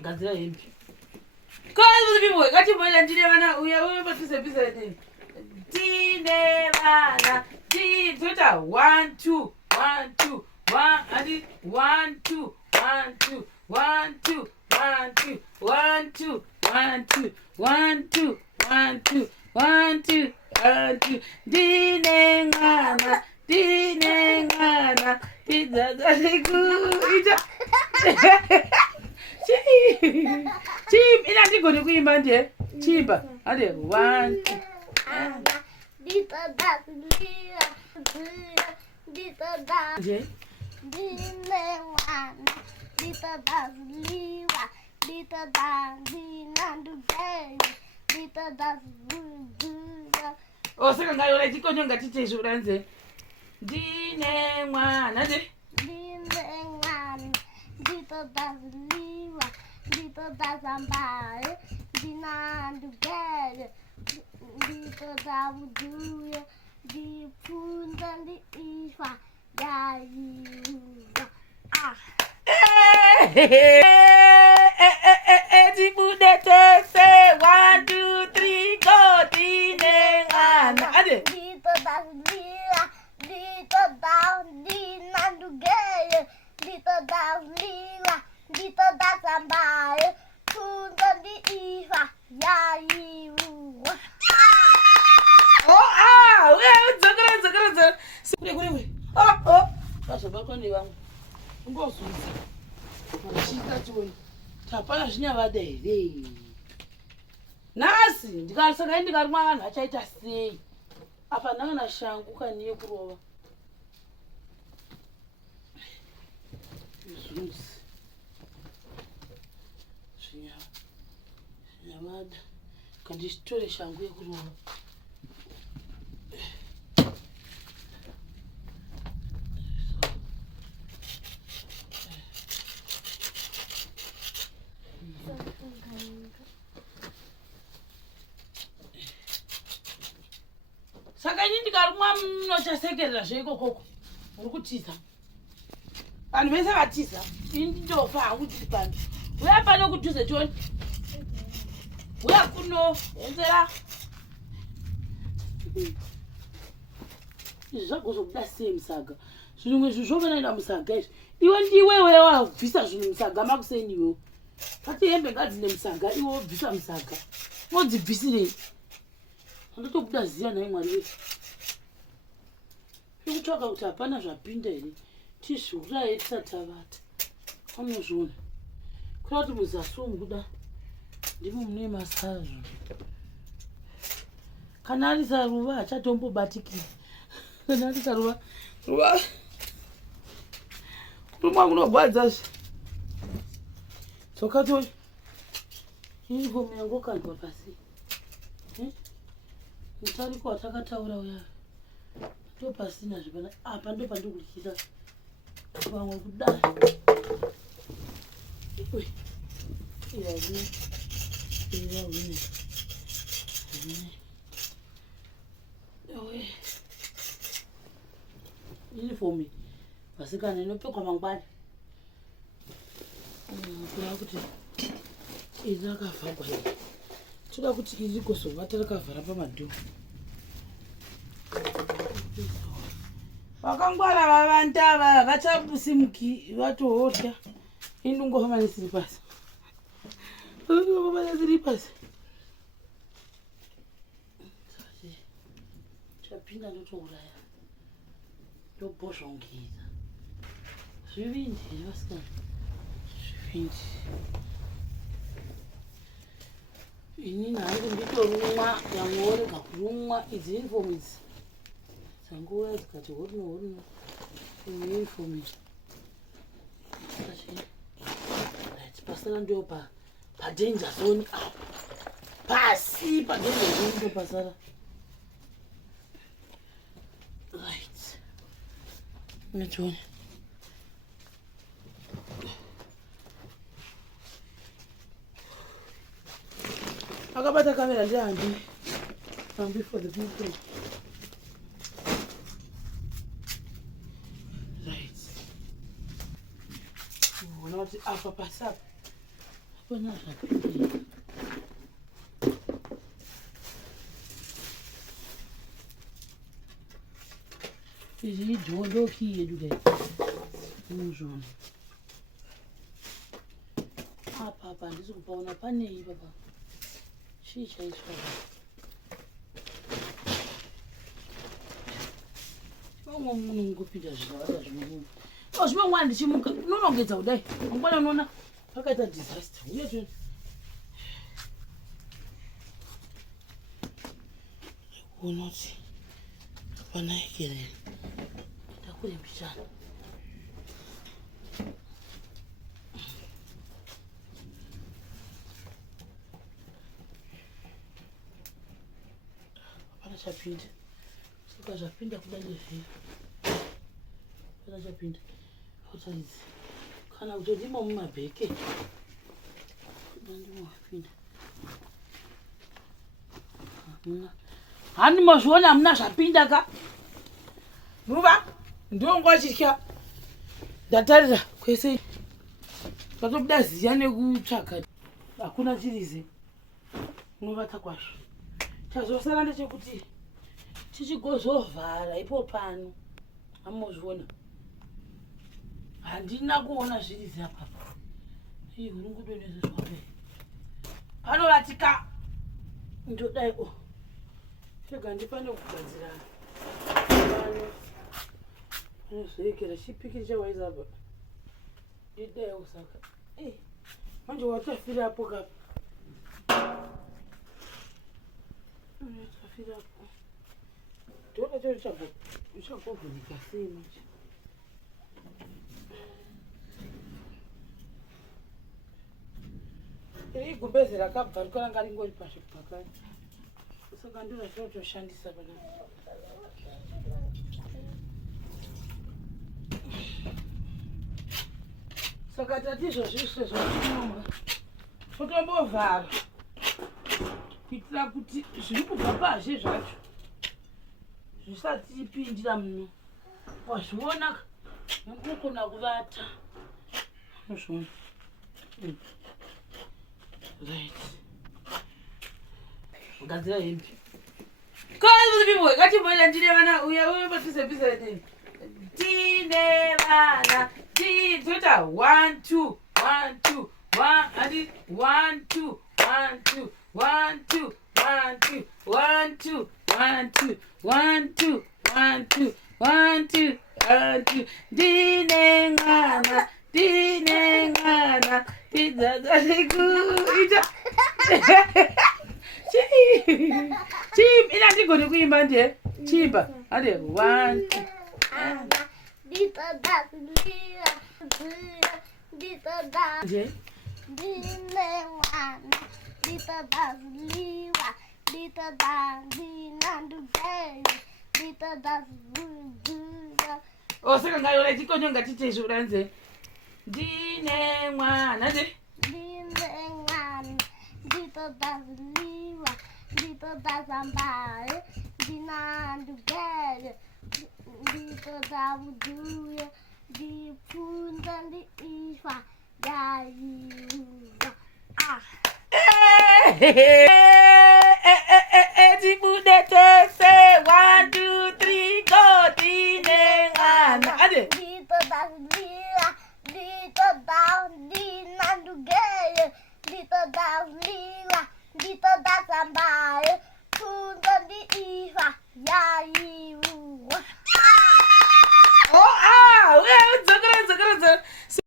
gadzira hembe. Cause people got you more than Dinevana. We are able to say Dinevana. Dinevana. 1, 2, 1, 2, 1, and 1, 2, 1, 2, 1, 2, 1, 2, 1, 2, 1, 2, 1, 2, 1, 2, 1, 2, 1, 2. Dinevana. Dinevana. Chim, ina ndiko ndikuimba ndiye. Chimba. Ade 1 Oh, saka ngayo la chikonyo ngatite zvuranze. Ndine mwana nde. Ndine mwana. Nditodaziliwa. Nditodazambare. Ndinandugere. Nditodavuduye. Ndipunza ndiishwa. Yayiwa. Tibudetese 1, 2, 3 go Dine ngana ade Nditodaziliwa. Ndinandugere. Nditodaziliwa. Nditodazambare. Punza ndiishwa. Yayiwa. Oh dzakara kure oh bazobakwa nevangu ungozunza machika choni tapana zvinyavada here nhasi ndikasaka ndikarimwa vanhu vachaita sei apa ndangana shangu kaniye kurova zunzi zvinyavada kanditore shangu yekurova saka ini ndikarumwa munochasekerera zveikokoko uri kutiza vanhu vese vatiza ini ndindofa hangu tiri pano uya pano kudhuze choni uya kuno enzera izvi zvagozokuda sei musaga zvinhu izvi zvovanaenda musaga izvi iwe ndiwewe wabvisa zvinhu musaga makuseni iwewo kati hembe ngadzine musaga iwe wobvisa musaga modzibvisirei andotokuda ziya naye mwari wesu ikutsvaka kuti hapana zvapinda here tizviuraye tisati tavata anozviona kuda kuti muzasi womukuda ndimo mune masavu kana ari saruva hachatombobatikira kana ari saruva kurumwa kunogwadzazve dzokatoi yunifomu yangokandwa pasi mutariko watakataura uya ndopasina zvipana apa ndopandikuryisa vamwe kudai yunifomu vasikana inopfekwa mangwani kuya kuti iri rakavhagwa iri toda kuti iri gozovata rakavhara pamadhoo vakangwara vavandava vachabusimuki vatohodya indungofamba nesiripasi chapinda ndotouraya ndobhozvongeza zvivindi vasikana zvivindi ini nhangu nditorumwa yamworega kurumwa idzi yunifomu idzi dzangouya dzikati horino yunifomu idzi pasara ndo padanger zone apa pasi padanger zone ndo pasara right nechone akabata kamera ndihambi for the people right uona kuti apa pasapa Pona zvapinda. Izvi idzodoki yedu dai. Unozvona. Apa handisi kupaona panei papa. Chii chaitwa. Vamwe munhu ngopinda zvakawanda zvinomuka. Zvimwe mwana ndichimuka unonongedza kudai. Mangwana unoona pakaita disaster. Uye tu unoti hapana here. Ndakure mbichana. Hapana chapinda. Saka zvapinda kudai ndezviro. Hapana chapinda. Kutaridza. Kana kuti ndimo mumabheke. Ndimo wapinda. Hani mazviona hamuna zvapinda ka? Muva? Ndongwachitya. Ndatarira kwese. Patobuda ziya nekutsvaga. Hakuna chirize. Unovata kwazvo. Chazosara ndechekuti tichigozovhara ipo pano. Hamuzviona. Handina kuona zvirize apa. Ii urungudonezeswa kudai. Panovatika. Ndodai o. Chega ndipane kugadzira. Zvirekera chipikiri chawaiza apa. Ndidai usaka. Manje watafira apo kapa. Watafira apo. Ndoda cho uchagovhunika sei manje. Iri gumbezi rakabva rikoranga ringori pazvipakani. Saka ndizvo zvinotoshandisa pana. Saka tatizvo zvise zvatinonga. Totombovhara. Kuitira kuti zviri kubva pazhe zvacho. Zvisati tipindira muno. Wazviona unokona kuvata. Unozviona. Right. Gadzira hembe. Kazi people, ngatimbona ndine vana uya patise bizarre. Tine vana. Tota 1 2 1 2 1 adi 1 2 1 2 1 2 1 2 1 2 1 2 1 2 1 2 1 2 1 2 Dine ngana tidzadzalikuita chimba ina ndigoni kuimba ndiye chimba ade 1 Saka ngayo chikonyo ngatitezvo uranze ndine mwana nde ndine mwana nditodaziliwa nditodazambare ndinandugere nditodabuduye ndipfunda ndiishwa ndaiuza tibude tese 1 2 3 go ndine mwana ade